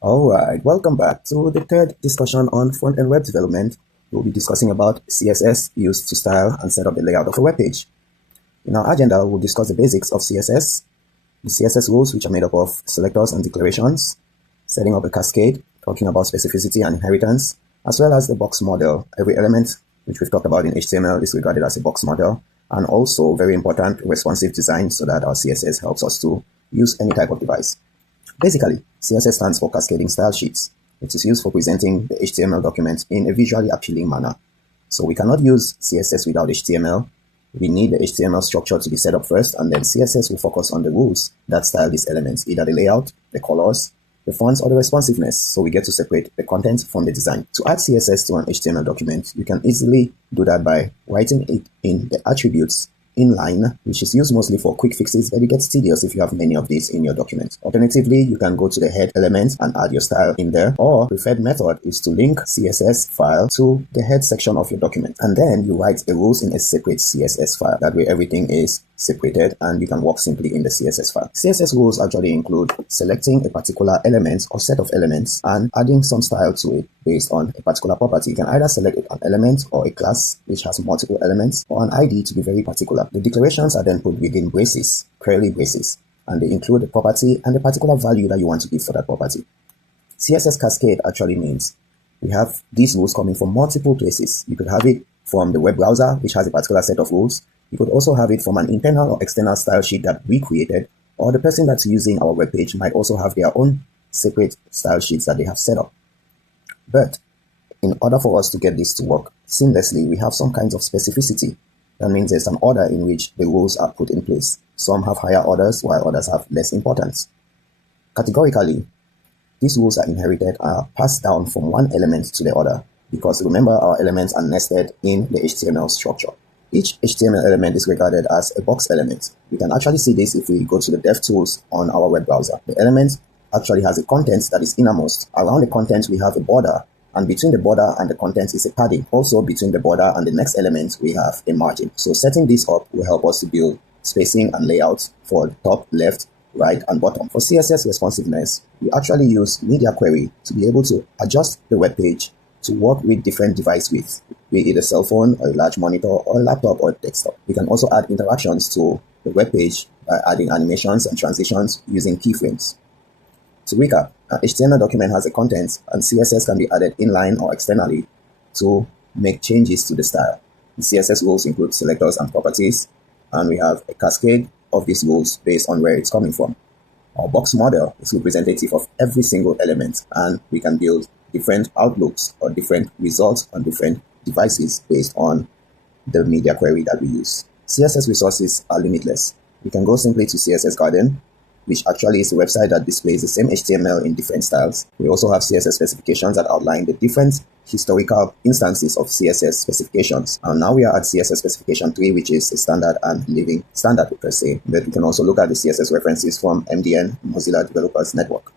Alright, welcome back to the third discussion on front-end web development. We'll be discussing about CSS used to style and set up the layout of a web page. In our agenda, we'll discuss the basics of CSS, the CSS rules, which are made up of selectors and declarations, setting up a cascade, talking about specificity and inheritance, as well as the box model. Every element which we've talked about in HTML is regarded as a box model, and also, very important, responsive design so that our CSS helps us to use any type of device. Basically, CSS stands for Cascading Style Sheets. It is used for presenting the HTML document in a visually appealing manner. So we cannot use CSS without HTML. We need the HTML structure to be set up first, and then CSS will focus on the rules that style these elements, either the layout, the colors, the fonts, or the responsiveness. So we get to separate the content from the design. To add CSS to an HTML document, you can easily do that by writing it in the attributes inline, which is used mostly for quick fixes, but it gets tedious if you have many of these in your document. Alternatively, you can go to the head element and add your style in there, or preferred method is to link CSS file to the head section of your document, and then you write the rules in a separate CSS file. That way everything is separated and you can work simply in the CSS file. CSS rules actually include selecting a particular element or set of elements and adding some style to it based on a particular property. You can either select an element or a class which has multiple elements, or an ID to be very particular. The declarations are then put within braces, curly braces, and they include the property and the particular value that you want to give for that property. CSS Cascade actually means we have these rules coming from multiple places. You could have it from the web browser, which has a particular set of rules. You could also have it from an internal or external style sheet that we created, or the person that's using our web page might also have their own separate style sheets that they have set up. But in order for us to get this to work seamlessly, we have some kinds of specificity. That means there's an order in which the rules are put in place. Some have higher orders, while others have less importance. Categorically, these rules are inherited and are passed down from one element to the other, because remember, our elements are nested in the HTML structure. Each HTML element is regarded as a box element. We can actually see this if we go to the DevTools on our web browser. The element actually has a content that is innermost. Around the content, we have a border, and between the border and the content is a padding. Also, between the border and the next element, we have a margin. So setting this up will help us to build spacing and layout for top, left, right, and bottom. For CSS responsiveness, we actually use media query to be able to adjust the web page to work with different device widths, be it a cell phone, or a large monitor, or a laptop, or a desktop. We can also add interactions to the web page by adding animations and transitions using keyframes. To recap, an HTML document has a content, and CSS can be added inline or externally to make changes to the style. The CSS rules include selectors and properties, and we have a cascade of these rules based on where it's coming from. Our box model is representative of every single element, and we can build different outlooks or different results on different devices based on the media query that we use. CSS resources are limitless. We can go simply to CSS Garden, which actually is a website that displays the same HTML in different styles. We also have CSS specifications that outline the different historical instances of CSS specifications. And now we are at CSS specification 3, which is a standard and living standard per se. But we can also look at the CSS references from MDN, Mozilla Developers Network.